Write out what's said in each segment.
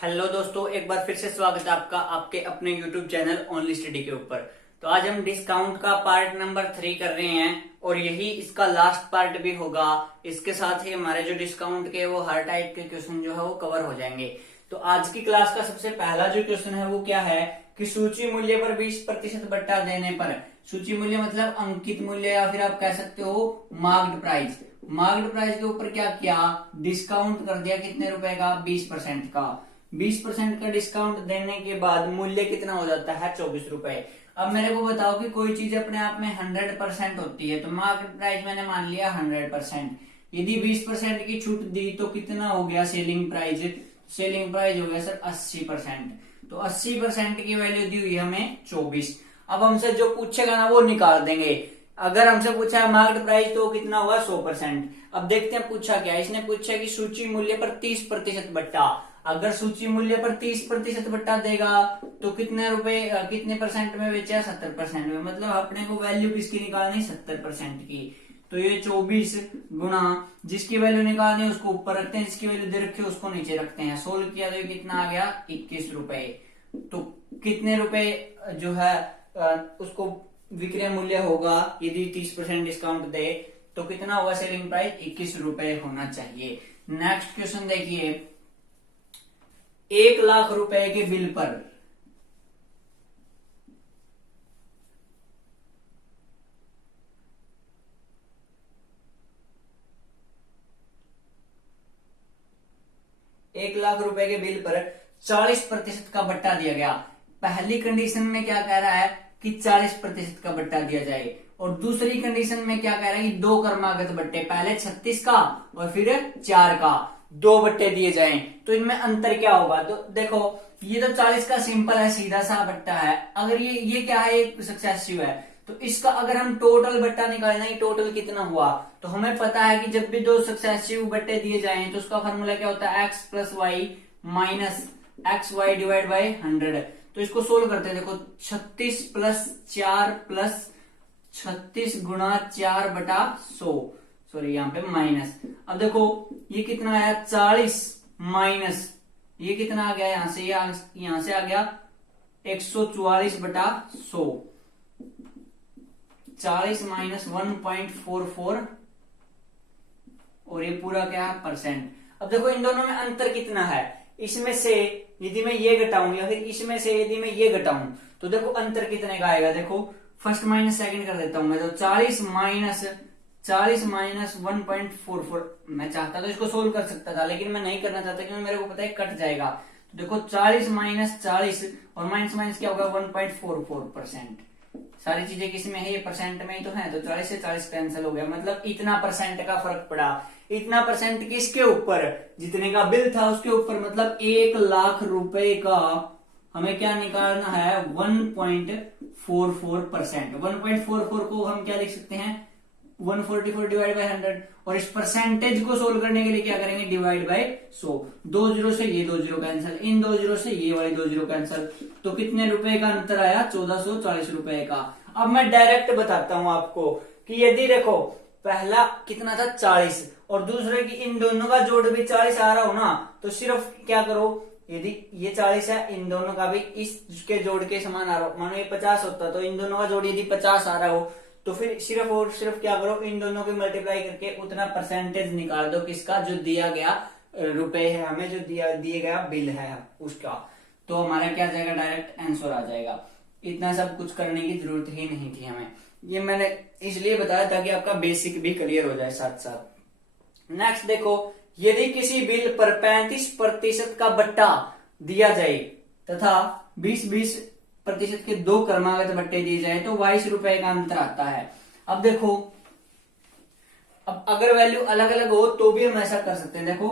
Hello दोस्तों, एक बार फिर से स्वागत है आपका आपके अपने YouTube चैनल ओनली स्टडी के ऊपर। तो आज हम डिस्काउंट का पार्ट नंबर 3 कर रहे हैं और यही इसका लास्ट पार्ट भी होगा। इसके साथ ही हमारे जो डिस्काउंट के वो हर टाइप के क्वेश्चन जो है वो कवर हो जाएंगे। तो आज की क्लास का सबसे पहला जो क्वेश्चन है वो क्या है कि सूची मूल्य पर 20% बट्टा देने पर, सूची मूल्य मतलब अंकित मूल्य या फिर आप कह सकते हो मार्क्ड प्राइस। मार्क्ड प्राइस के ऊपर क्या किया, डिस्काउंट कर दिया कितने रुपए का, 20% का। 20% का डिस्काउंट देने के बाद मूल्य कितना हो जाता है, 24 रुपए। अब मेरे को बताओ कि कोई चीज अपने आप में 100% होती है, तो मार्केट प्राइस मैंने मान लिया 100%। यदि 20% की छूट दी तो कितना हो गया सेलिंग प्राइस, सेलिंग प्राइस हो गया सर 80%। तो 80% की वैल्यू दी हुई हमें 24। अब हमसे जो पूछेगा ना वो निकाल देंगे। अगर हमसे पूछा है मार्केट प्राइस तो कितना हुआ 100%। अब देखते हैं पूछा क्या, इसने पूछा कि सूची मूल्य पर 30% बट्टा। अगर सूची मूल्य पर 30% बट्टा देगा तो कितने रुपए कितने परसेंट में बेचा, 70% में। मतलब अपने को वैल्यू किसकी निकालनी, 70% की। तो ये 24 गुना जिसकी वैल्यू निकालनी है उसको ऊपर रखते हैं, जिसकी वैल्यू दे रखी है उसको नीचे रखते हैं। सोल्व किया तो ये कितना आ गया, 21 रुपए। तो कितने रुपए जो है उसको विक्रय मूल्य होगा यदि 30% डिस्काउंट दे तो कितना होगा सेलिंग प्राइस, 21 रुपए होना चाहिए। नेक्स्ट क्वेश्चन देखिए, 1 लाख रुपए के बिल पर एक लाख रुपए के बिल पर 40% का बट्टा दिया गया। पहली कंडीशन में क्या कह रहा है कि 40% का बट्टा दिया जाए, और दूसरी कंडीशन में क्या कह रहा है कि 2 क्रमागत बट्टे, पहले 36 का और फिर 4 का 2 बट्टे दिए जाएं। तो इनमें अंतर क्या होगा, तो देखो ये तो 40 का सिंपल है, सीधा सा बट्टा है। अगर ये क्या है, एक सक्सेसिव है, तो इसका अगर हम टोटल बट्टा निकालना है टोटल कितना हुआ, तो हमें पता है कि जब भी 2 सक्सेसिव बट्टे दिए जाएं तो उसका फॉर्मूला क्या होता है, X plus Y minus X Y divide by 100। तो इसको सोल्व करते हैं, देखो 36 प्लस 4 प्लस 36 गुणा 4 बटा 100, सॉरी यहाँ पे माइनस। अब देखो ये कितना आया, 40 माइनस ये कितना आ गया, यहां से यहां से आ गया 144 बटा 100। 40 माइनस 1.44 और ये पूरा क्या है, परसेंट। अब देखो इन दोनों में अंतर कितना है, इसमें से यदि मैं ये घटाऊं या फिर इसमें से यदि मैं ये घटाऊं तो देखो अंतर कितने का आएगा। देखो फर्स्ट माइनस सेकंड कर देता हूं मैं, तो 40 माइनस 1.44। मैं चाहता तो इसको सोल्व कर सकता था लेकिन मैं नहीं करना चाहता क्योंकि मेरे को पता है कट जाएगा। तो देखो 40 माइनस 40 और माइनस माइनस क्या होगा, 1.44%। सारी चीजें किस में है, ये परसेंट में ही तो है, तो 40 से 40 कैंसिल हो गया। मतलब इतना परसेंट का फर्क पड़ा। इतना परसेंट किसके ऊपर, जितने का बिल था उसके ऊपर। मतलब 1 लाख रुपए का हमें क्या निकालना है, 1.44%। 1.44 को हम क्या लिख सकते हैं, 144 डिवाइड बाई 100। और इस परसेंटेज को सोल्व करने के लिए क्या करेंगे, डिवाइड बाई 100। 2 जीरो से ये 2 जीरो कैंसिल, इन 2 जीरो से ये वाले 2 जीरो कैंसिल। तो कितने रुपए का अंतर आया, 1440 रुपए का। अब मैं डायरेक्ट बताता हूं आपको कि यदि देखो पहला कितना था 40 और दूसरे की इन दोनों का जोड़ भी 40 आ रहा हो ना, तो सिर्फ क्या करो, यदि ये 40 है इन दोनों का भी इसके जोड़ के समान आ रहा हो, मानो ये 50 होता तो इन दोनों का जोड़ यदि 50 आ रहा हो तो फिर सिर्फ और सिर्फ क्या करो, इन दोनों को मल्टीप्लाई करके उतना परसेंटेज निकाल दो किसका, जो दिया गया रुपए है हमें, जो दिए गया बिल है उसका। तो हमारा क्या जाएगा, डायरेक्ट आंसर आ जाएगा। इतना सब कुछ करने की जरूरत ही नहीं थी हमें। ये मैंने इसलिए बताया ताकि आपका बेसिक भी क्लियर हो जाए साथ साथ। नेक्स्ट देखो, यदि किसी बिल पर 35% का बट्टा दिया जाए तथा 20% के 2 क्रमागत बट्टे दिए जाए तो 22 रुपए का अंतर आता है। अब देखो, अब अगर वैल्यू अलग अलग हो तो भी हम ऐसा कर सकते हैं। देखो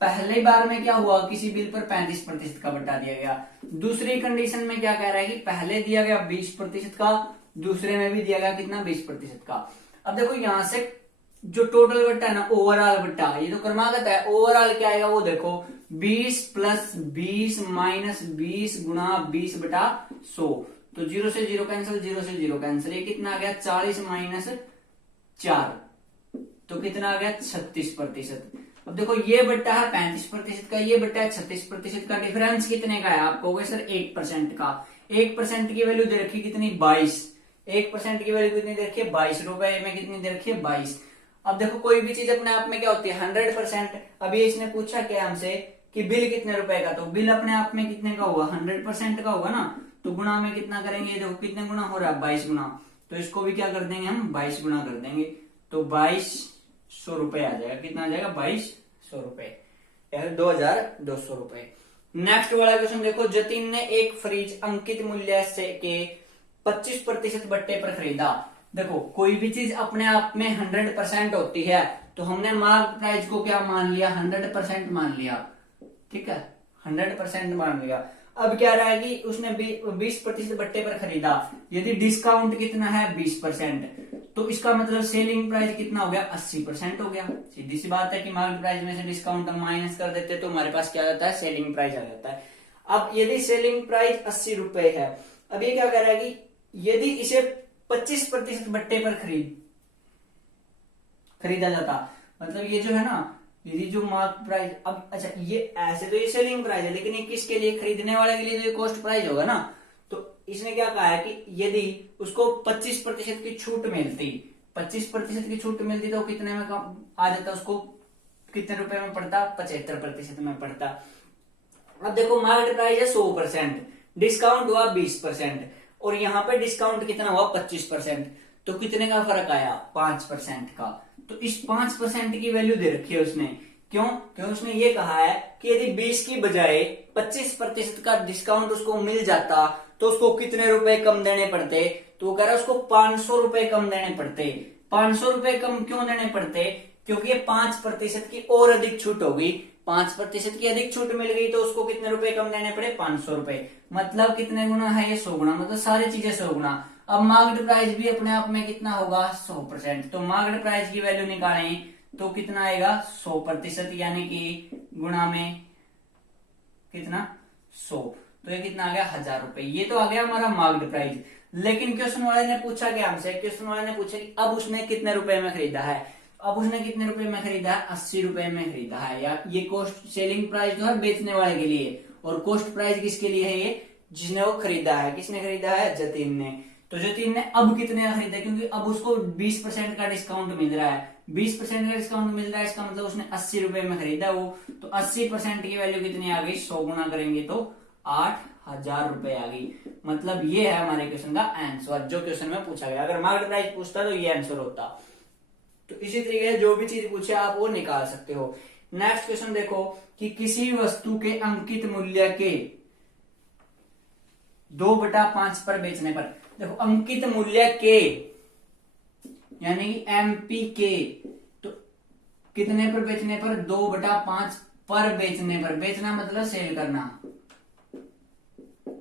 पहली बार में क्या हुआ, किसी बिल पर 35% का बट्टा दिया गया। दूसरी कंडीशन में क्या कह रहा है कि पहले दिया गया 20% का, दूसरे में भी दिया गया कितना, 20% का। अब देखो यहां से जो टोटल बट्टा है ना, ओवरऑल बट्टा, ये तो क्रमागत है, ओवरऑल क्या आएगा वो देखो, 20 प्लस 20 माइनस 20 गुणा 20 बटा 100। तो 0 से 0 कैंसिल, 0 से 0 कैंसिल, ये कितना आ गया, 40 माइनस 4, तो कितना आ गया, 36%। अब देखो ये बट्टा है 35% का, ये बट्टा है 36% का, डिफरेंस कितने का है? आप कहोगे सर 1% का। 1% की वैल्यू दे रखी कितनी? 22। 1% की वैल्यू कितनी दे रखी है? 22 रुपए में कितनी दे रखी है? 22। अब देखो कोई भी चीज अपने आप में क्या होती है? 100%। अभी इसने पूछा क्या हमसे कि बिल कितने रुपए का, तो बिल अपने आप में कितने का होगा? 100% का होगा ना। तो गुणा में कितना करेंगे? देखो कितने गुना हो रहा है? 22 गुना। तो इसको भी क्या कर देंगे हम? 22 गुना कर देंगे, तो 2200 रुपए आ जाएगा। कितना आ जाएगा? 2200 रुपए, 2200 रुपए। नेक्स्ट वाला क्वेश्चन देखो, जतिन ने एक फ्रिज अंकित मूल्य से के 25% बट्टे पर खरीदा। देखो कोई भी चीज अपने आप में 100% होती है, तो हमने मार्क प्राइस को क्या मान लिया? 100% मान लिया। ठीक है, 100% मान लिया। अब क्या रहा है कि उसने 20% बट्टे पर खरीदा। यदि डिस्काउंट कितना है? 20%, तो इसका मतलब सेलिंग प्राइस कितना हो गया? 80% हो गया। सीधी सी बात है कि मार्केट प्राइस में से डिस्काउंट हम माइनस कर देते तो हमारे पास क्या आ जाता है? सेलिंग प्राइस आ जाता है। अब यदि सेलिंग प्राइस 80 रुपए है, अब ये क्या कह रहा है कि यदि इसे 25% बट्टे पर खरीदा जाता, मतलब ये जो है ना, यदि जो मार्क प्राइस, अब अच्छा ये ऐसे तो ये सेलिंग प्राइस है, लेकिन ये किसके लिए? खरीदने वाले के लिए तो ये कॉस्ट प्राइस होगा ना। तो इसने क्या कहा है कि यदि उसको 25% की छूट मिलती, 25% की छूट मिलती तो कितने में आ जाता? उसको कितने रुपए में पड़ता? 75% में पड़ता। अब देखो मार्केट प्राइस है 100%, डिस्काउंट हुआ 20%, और यहाँ पे डिस्काउंट कितना हुआ? 25%। तो कितने का फर्क आया? 5% का। तो इस 5% की वैल्यू दे रखी है उसने। क्यों? क्योंकि उसने ये कहा है कि यदि 20 की बजाय 25% का डिस्काउंट उसको मिल जाता तो उसको कितने रुपए कम देने पड़ते? तो वो कह रहा है उसको 500 रुपए कम देने पड़ते। 500 रुपए कम क्यों देने पड़ते? क्योंकि ये 5% की और अधिक छूट होगी। 5% की अधिक छूट मिल गई तो उसको कितने रुपए कम देने पड़े? 500 रुपए। मतलब कितने गुना है ये? 100 गुना। मतलब सारी चीजें 100 गुना। अब मार्केट प्राइस भी अपने आप में कितना होगा? 100%। तो मार्केट प्राइस की वैल्यू निकालें तो कितना आएगा? 100%, यानी कि गुणा में कितना? 100। तो ये कितना आ गया? 1000 रुपए। ये तो आ गया हमारा मार्केट प्राइस। लेकिन क्वेश्चन वाले ने पूछा क्या हमसे? क्वेश्चन वाले ने पूछा कि अब उसने कितने रुपए में खरीदा है। अब उसने कितने रुपए में खरीदा है? 80 रुपए में खरीदा है। या ये कॉस्ट सेलिंग प्राइस जो है बेचने वाले के लिए, और कॉस्ट प्राइस किसके लिए है? ये जिसने वो खरीदा है। किसने खरीदा है? जतिन ने। तो जतिन ने अब कितने का खरीदा? क्योंकि अब उसको 20% का डिस्काउंट मिल रहा है। 20% का डिस्काउंट मिल रहा है, इसका मतलब उसने 80 रुपए में खरीदा वो। तो 80% की वैल्यू कितनी आ गई? 100 गुना करेंगे तो 8000 रुपए आ गई। मतलब ये है हमारे क्वेश्चन का आंसर, जो क्वेश्चन में पूछा गया। अगर मार्केट प्राइस पूछता तो ये आंसर होता। तो इसी तरीके से जो भी चीज पूछे आप वो निकाल सकते हो। नेक्स्ट क्वेश्चन देखो कि किसी वस्तु के अंकित मूल्य के 2/5 पर बेचने पर, देखो अंकित मूल्य के यानी कि एमपी के, तो कितने पर बेचने पर? 2/5 पर बेचने पर। बेचना मतलब सेल करना।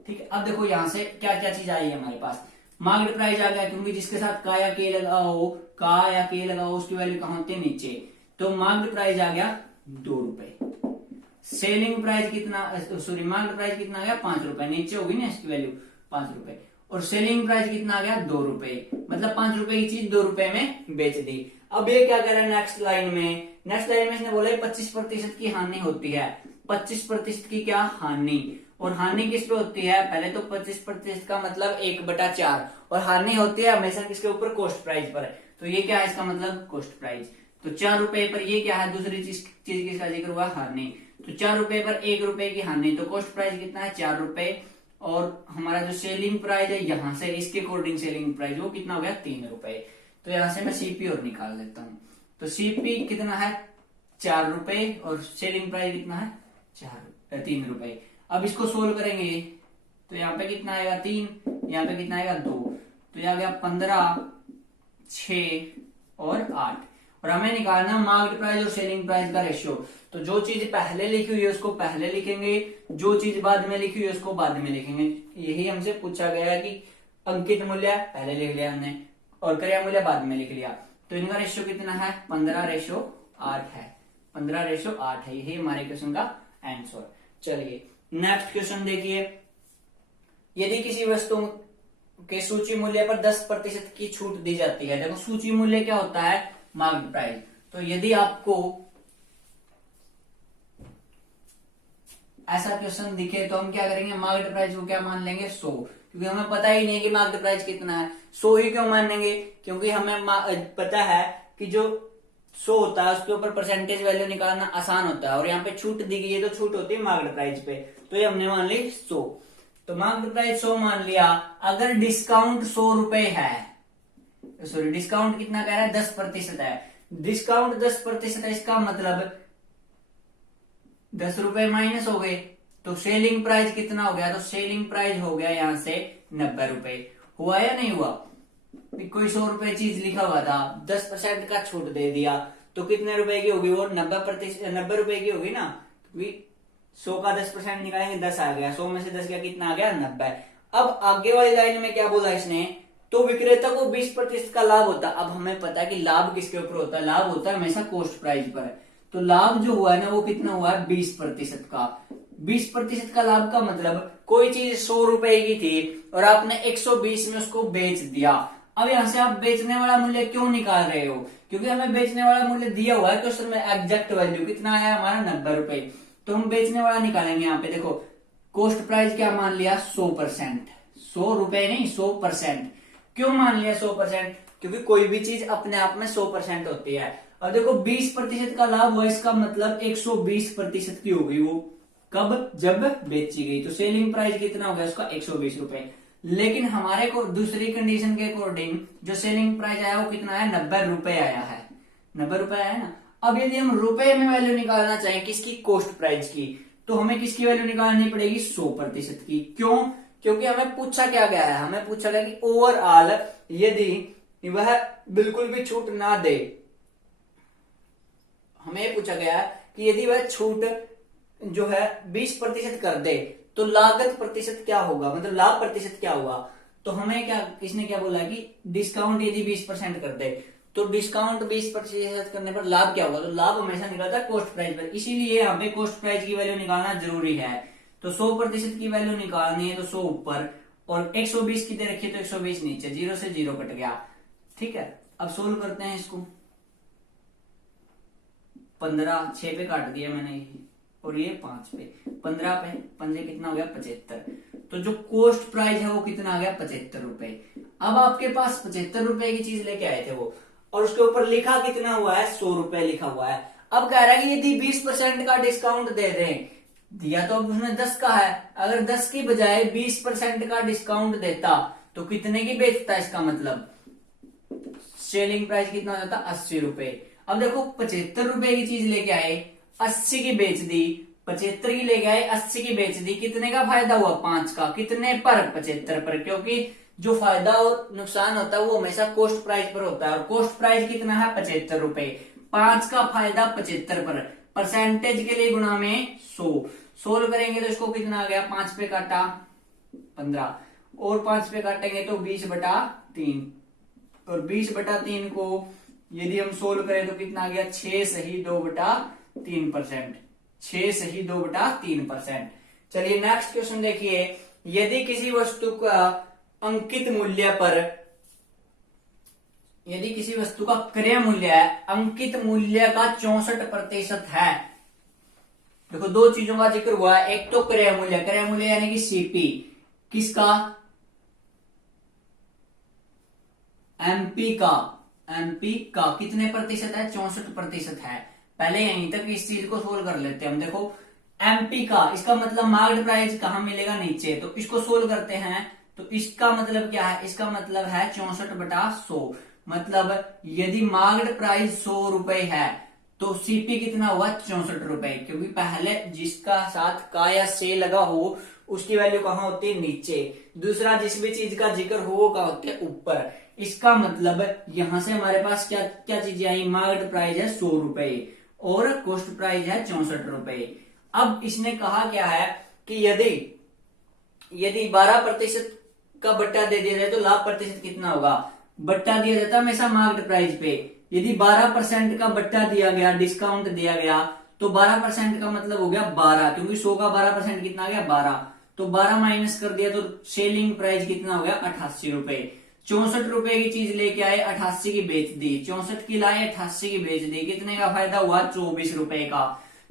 ठीक है, अब देखो यहां से क्या क्या चीज आई है हमारे पास। मार्केट प्राइस आ गया, क्योंकि जिसके साथ का या के लगा हो, का या के लगा हो, उसकी वैल्यू कहां होती है? नीचे। तो मार्केट प्राइस आ गया 2 रुपए। सेलिंग प्राइस कितना? सॉरी, मार्केट प्राइस कितना आ गया? 5 रुपए। नीचे होगी ना इसकी वैल्यू 5 रुपए। और सेलिंग प्राइस कितना आ गया? 2 रुपए। मतलब 5 रुपए की चीज 2 रुपए में बेच दी। अब ये क्या कह रहा है नेक्स्ट लाइन में? नेक्स्ट लाइन में इसने बोला 25% की हानि होती है। 25% की क्या हानि? और हानि किस पे होती है? पहले तो 25% का मतलब 1/4, और हानि होती है हमेशा किसके ऊपर? कॉस्ट प्राइस पर। तो ये क्या है इसका मतलब? Cost price. तो 4 रुपए पर ये क्या है? दूसरी चीज किसका जिक्र हुआ? हानि। तो 4 रुपए पर 1 रुपए की हानि, तो कॉस्ट प्राइस कितना है? 4 रुपए। और हमारा जो सेलिंग प्राइस है यहां से इसके अकॉर्डिंग सेलिंग प्राइस वो कितना हो गया? 3 रुपए। तो यहां से मैं सीपी और निकाल लेता हूं। तो सीपी कितना है? 4 रुपए, और सेलिंग प्राइस कितना है? 3 रुपए। अब इसको सोल्व करेंगे तो यहाँ पे कितना आएगा? 3, यहाँ पे कितना आएगा? 2। तो यह आ गया 15, 6 और 8। और हमें निकालना मार्केट प्राइस और सेलिंग प्राइस का रेशियो। तो जो चीज पहले लिखी हुई है उसको पहले लिखेंगे, जो चीज बाद में लिखी हुई है उसको बाद में लिखेंगे। यही हमसे पूछा गया कि अंकित मूल्य पहले लिख लिया हमने और क्रय मूल्य बाद में लिख लिया। तो इनका रेशियो कितना है? 15:8 है। 15:8 है। यही हमारे क्वेश्चन का आंसर। चलिए नेक्स्ट क्वेश्चन देखिए, यदि किसी वस्तु के सूची मूल्य पर 10% की छूट दी जाती है। देखो सूची मूल्य क्या होता है? Market price. तो यदि आपको ऐसा क्वेश्चन दिखे तो हम क्या करेंगे, मार्केट प्राइस को क्या मान लेंगे 100, क्योंकि हमें पता ही नहीं है कि मार्केट प्राइस कितना है। 100 ही क्यों मानेंगे, क्योंकि हमें पता है कि जो 100 होता है उसके ऊपर परसेंटेज वैल्यू निकालना आसान होता है, और यहाँ पे छूट दी गई है तो छूट होती है मार्केट प्राइस पे, तो ये हमने मान ली 100। तो मार्केट प्राइस 100 मान लिया। अगर डिस्काउंट 100 रुपए है, सॉरी डिस्काउंट कितना कह रहा है 10% है, डिस्काउंट 10% है, इसका मतलब 10 रुपए माइनस हो गए, तो सेलिंग प्राइस कितना हो गया, तो सेलिंग प्राइस हो गया यहां से 90 रुपए। हुआ या नहीं हुआ, कोई 100 रुपए चीज लिखा हुआ था, 10% का छूट दे दिया, तो कितने रुपए की होगी वो 90 रुपए की होगी ना, क्योंकि 100 का 10% निकालेंगे 10 आ गया, 100 में से 10 गया कितना आ गया 90। अब आगे वाली लाइन में क्या बोला इसने, तो विक्रेता को 20% का लाभ होता। अब हमें पता है कि लाभ किसके ऊपर होता है, लाभ होता है हमेशा कॉस्ट प्राइस पर। तो लाभ जो हुआ है ना वो कितना हुआ है 20% का। 20% का लाभ का मतलब कोई चीज 100 रुपए की थी और आपने 120 में उसको बेच दिया। अब यहां से आप बेचने वाला मूल्य क्यों निकाल रहे हो, क्योंकि हमें बेचने वाला मूल्य दिया हुआ है क्वेश्चन में, एग्जैक्ट वैल्यू कितना है हमारा 90 रुपए, तो हम बेचने वाला निकालेंगे। यहाँ पे देखो कॉस्ट प्राइस क्या मान लिया 100%, 100 रुपए नहीं 100%। क्यों मान लिया 100%, क्योंकि कोई भी चीज अपने आप में 100% होती है। अब देखो 20% का लाभ हुआ, इसका मतलब 120% की होगी वो, कब, जब बेची गई। तो सेलिंग प्राइस कितना हो गया उसका 120 रुपए। लेकिन हमारे को दूसरी कंडीशन के अकॉर्डिंग जो सेलिंग प्राइस आया वो कितना है 90 रुपए आया है, 90 रुपए आया है ना। अब यदि हम रुपए में वैल्यू निकालना चाहें किसकी, कॉस्ट प्राइस की, तो हमें किसकी वैल्यू निकालनी पड़ेगी 100% की। क्यों, क्योंकि हमें पूछा क्या गया है, हमें पूछा गया कि ओवरऑल यदि वह बिल्कुल भी छूट ना दे, हमें पूछा गया कि यदि वह छूट जो है 20% कर दे तो लागत प्रतिशत क्या होगा, मतलब लाभ प्रतिशत क्या होगा। तो हमें क्या, किसने क्या बोला कि डिस्काउंट यदि 20% कर दे तो डिस्काउंट 20% करने पर लाभ क्या होगा, तो लाभ हमेशा निकलता है कॉस्ट प्राइस पर, इसीलिए यहाँ पे कॉस्ट प्राइस की वैल्यू निकालना जरूरी है। तो 100% की वैल्यू निकालनी है तो 100 ऊपर और 120 की दे रखी है तो 120 नीचे, 0 से 0 कट गया। ठीक है, अब सोल्व करते हैं इसको। 15 6 पे काट दिया मैंने और ये 5 पे, 15 पे 5 कितना हो गया 75। तो जो कॉस्ट प्राइस है वो कितना आ गया 75 रुपए। अब आपके पास 75 रुपए की चीज लेके आए थे वो, और उसके ऊपर लिखा कितना हुआ है 100 रुपए लिखा हुआ है। अब कह रहा है कि यदि 20% का डिस्काउंट दे दें, दिया तो अब उसने 10 का है, अगर 10 की बजाय 20% का डिस्काउंट देता तो कितने की बेचता, इसका मतलब सेलिंग प्राइस कितना हो जाता 80 रुपए। अब देखो 75 रुपए की चीज लेके आए, 80 की बेच दी, 75 की लेके आए 80 की बेच दी, कितने का फायदा हुआ 5 का, कितने पर 75 पर, क्योंकि जो फायदा और नुकसान होता है वो हमेशा कॉस्ट प्राइस पर होता है, और कॉस्ट प्राइस कितना है 75 रुपए, 5 का फायदा 75 पर, परसेंटेज के लिए गुणा में 100। सोल्व करेंगे तो इसको कितना आ गया, 5 पे काटा 15 और 5 पे काटेंगे तो 20/3, और 20/3 को यदि हम सोल्व करें तो कितना आ गया 6 सही 2/3%, 6 सही 2/3%। चलिए नेक्स्ट क्वेश्चन देखिए, यदि किसी वस्तु का अंकित मूल्य पर, यदि किसी वस्तु का क्रय मूल्य है अंकित मूल्य का 64% है। देखो दो चीजों का जिक्र हुआ है, एक तो क्रय मूल्य यानी कि सीपी, किसका, एमपी का कितने प्रतिशत है 64% है। पहले यहीं तक इस चीज को सोल्व कर लेते हैं हम। देखो एमपी का, इसका मतलब मार्केट प्राइस कहां मिलेगा नीचे, तो इसको सोल्व करते हैं तो इसका मतलब क्या है, इसका मतलब है 64/100। मतलब यदि मार्केट प्राइस 100 रुपए है तो सीपी कितना हुआ 64 रुपए, क्योंकि पहले जिसका साथ का या से लगा हो उसकी वैल्यू कहां होती है नीचे, दूसरा जिस भी चीज का जिक्र हो वो कहां होती है ऊपर। इसका मतलब यहां से हमारे पास क्या क्या चीजें आई, मार्केट प्राइस है 100 रुपए और कॉस्ट प्राइस है 64 रुपए। अब इसने कहा क्या है कि यदि 12% का बट्टा दे दिया जाए तो लाभ प्रतिशत कितना होगा, बट्टा दिया जाता है हमेशा मार्केट प्राइस पे, यदि 12% का बट्टा दिया गया, डिस्काउंट दिया गया तो 12% का मतलब हो गया 12, क्योंकि 100 का 12% कितना आ गया 12, तो 12 माइनस कर दिया तो सेलिंग प्राइस कितना हो गया 88 रुपए। 64 रुपए की चीज लेके आए 88 की बेच दी, 64 की लाए 88 की बेच दी, कितने का फायदा हुआ 24 रुपए का।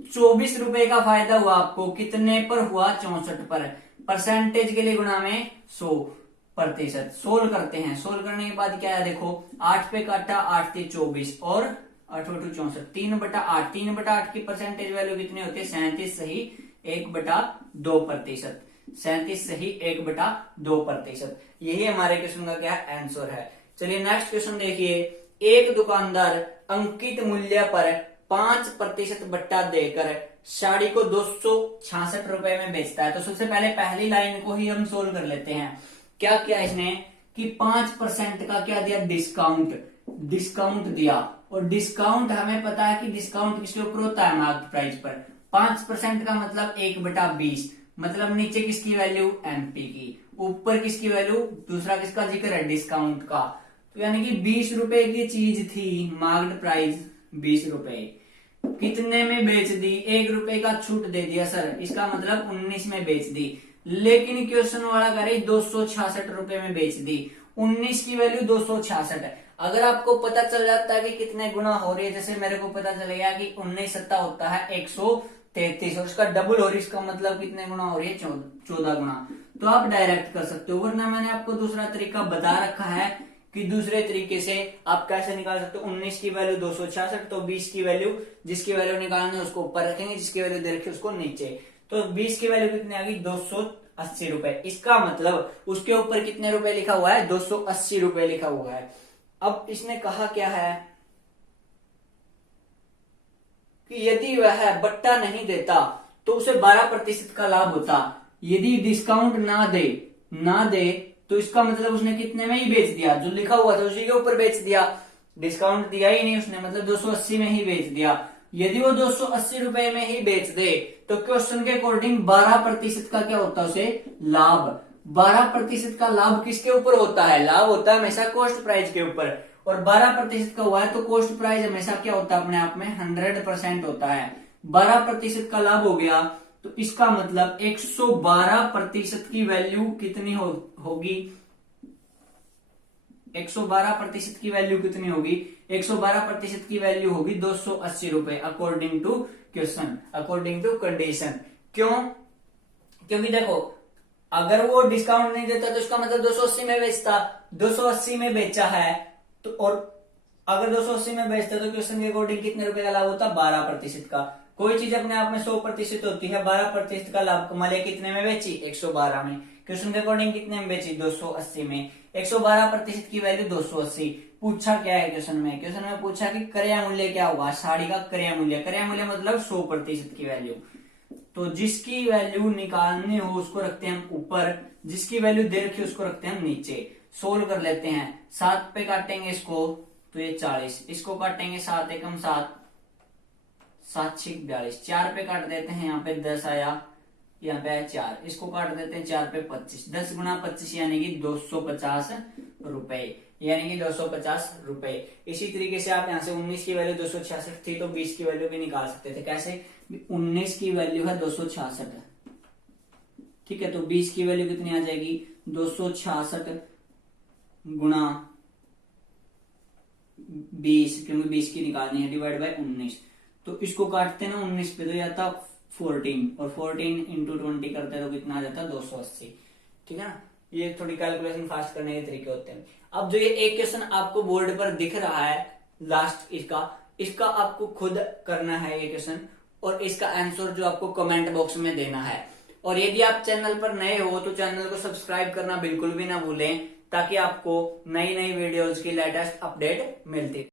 24 रुपए का फायदा हुआ आपको, कितने पर हुआ? 64 पर। परसेंटेज के लिए गुणा में 100%। सोल्व करते हैं, सोल्व करने के बाद क्या है देखो, 8 पे काटा, 8 से 24 और 8 बटू 64, 3/8। 3/8 की परसेंटेज वैल्यू कितनी होती है? 37 सही 1/2%। 37 सही 1/2%। यही हमारे क्वेश्चन का क्या आंसर है। चलिए नेक्स्ट क्वेश्चन देखिए। एक दुकानदार अंकित मूल्य पर 5% बट्टा देकर साड़ी को 266 रुपए में बेचता है। तो सबसे पहले पहली लाइन को ही हम सोल्व कर लेते हैं। क्या किया इसने कि 5% का क्या दिया? डिस्काउंट दिया। और डिस्काउंट हमें पता है कि डिस्काउंट किसके ऊपर होता है? मार्केट प्राइस पर। 5% का मतलब 1/20, मतलब नीचे किसकी वैल्यू? एमपी की, ऊपर किसकी वैल्यू? दूसरा किसका जिक्र है? डिस्काउंट का। तो यानी कि 20 रुपए की चीज थी, मार्केट प्राइस 20 रुपए, कितने में बेच दी? 1 रुपए का छूट दे दिया सर, इसका मतलब 19 में बेच दी। लेकिन क्वेश्चन वाला करे 266 रुपए में बेच दी। 19 की वैल्यू 266 है। अगर आपको पता चल जाता है कि कितने गुना हो रही है, जैसे मेरे को पता चलेगा कि 19 सत्ता होता है 133 और उसका डबल हो रही है, इसका मतलब कितने गुना हो रही है? 14 गुना। तो आप डायरेक्ट कर सकते हो, वरना मैंने आपको दूसरा तरीका बता रखा है कि दूसरे तरीके से आप कैसे निकाल सकते हो। 19 की वैल्यू 266, तो 20 की वैल्यू, जिसकी वैल्यू निकालनी है उसको ऊपर रखेंगे, जिसकी वैल्यू दे रखी है उसको नीचे। तो 20 की वैल्यू कितनी आ गई? 280 रुपए। इसका मतलब उसके ऊपर कितने रुपए लिखा हुआ है? 280 रुपए लिखा हुआ है। अब इसने कहा क्या है कि यदि वह बट्टा नहीं देता तो उसे 12% का लाभ होता। यदि डिस्काउंट ना दे तो इसका मतलब उसने कितने में ही बेच दिया? जो लिखा हुआ था उसी के ऊपर बेच दिया। डिस्काउंट दिया ही नहीं उसने, मतलब 280 में ही बेच दिया। यदि वो 280 रुपए में ही बेच दे तो क्वेश्चन के अकॉर्डिंग 12% का क्या होता है? उसे लाभ। 12% का लाभ किसके ऊपर होता है? लाभ होता है हमेशा कॉस्ट प्राइस के ऊपर। और 12% का हुआ है तो कॉस्ट प्राइस हमेशा क्या होता है? अपने आप में 100% होता है। 12% का लाभ हो गया तो इसका मतलब 112% की वैल्यू कितनी होगी? 112% की वैल्यू कितनी होगी? 112% की वैल्यू होगी 280 रुपए, according to question, according to condition. क्यों? क्योंकि देखो अगर वो डिस्काउंट नहीं देता तो इसका मतलब 280 में बेचता। 280 में बेचा है तो, और अगर 280 में बेचता तो क्वेश्चन के अकॉर्डिंग कितने रुपए का लाभ होता? 12% का। कोई चीज अपने आप में 100% होती है, 12% का लाभ कमा लिया, कितने में बेची? 112 में। क्वेश्चन के अकॉर्डिंग कितने में बेची? 280 में। 112% की वैल्यू 280। पूछा क्या है क्वेश्चन में? क्वेश्चन में पूछा कि क्रय मूल्य क्या होगा? साड़ी का क्रय मूल्य। क्रय मूल्य मतलब 100% की वैल्यू। तो जिसकी वैल्यू निकालनी हो उसको रखते हैं हम ऊपर, जिसकी वैल्यू दे रखी है उसको रखते हैं हम नीचे। सोल्व कर लेते हैं। 7 पे काटेंगे इसको तो ये 40, इसको काटेंगे 7 एकम 7, 7 6 42, 4 पे काट देते हैं, यहाँ पे 10 आया, यहाँ पे आया 4, इसको काट देते हैं 4 पे 25, 10 गुना 25 यानी कि 250 रुपए, यानी कि 250 रुपए। इसी तरीके से आप यहाँ से 19 की वैल्यू 266 थी तो 20 की वैल्यू भी निकाल सकते थे। कैसे? 19 की वैल्यू है 266, ठीक है, तो 20 की वैल्यू कितनी आ जाएगी? 266 गुणा 20, क्योंकि 20 की निकालनी है, डिवाइड बाय 19। तो इसको काटते ना 19 पे तो यह था 14, और 14 इंटू 20 करते तो कितना आ जाता? 280, ठीक है ना। ये थोड़ी कैलकुलेशन फास्ट करने के तरीके होते हैं। अब जो ये एक क्वेश्चन आपको बोर्ड पर दिख रहा है लास्ट, इसका आपको खुद करना है ये क्वेश्चन, और इसका आंसर जो आपको कमेंट बॉक्स में देना है। और यदि आप चैनल पर नए हो तो चैनल को सब्सक्राइब करना बिल्कुल भी ना भूलें, ताकि आपको नई नई वीडियोस की लेटेस्ट अपडेट मिलती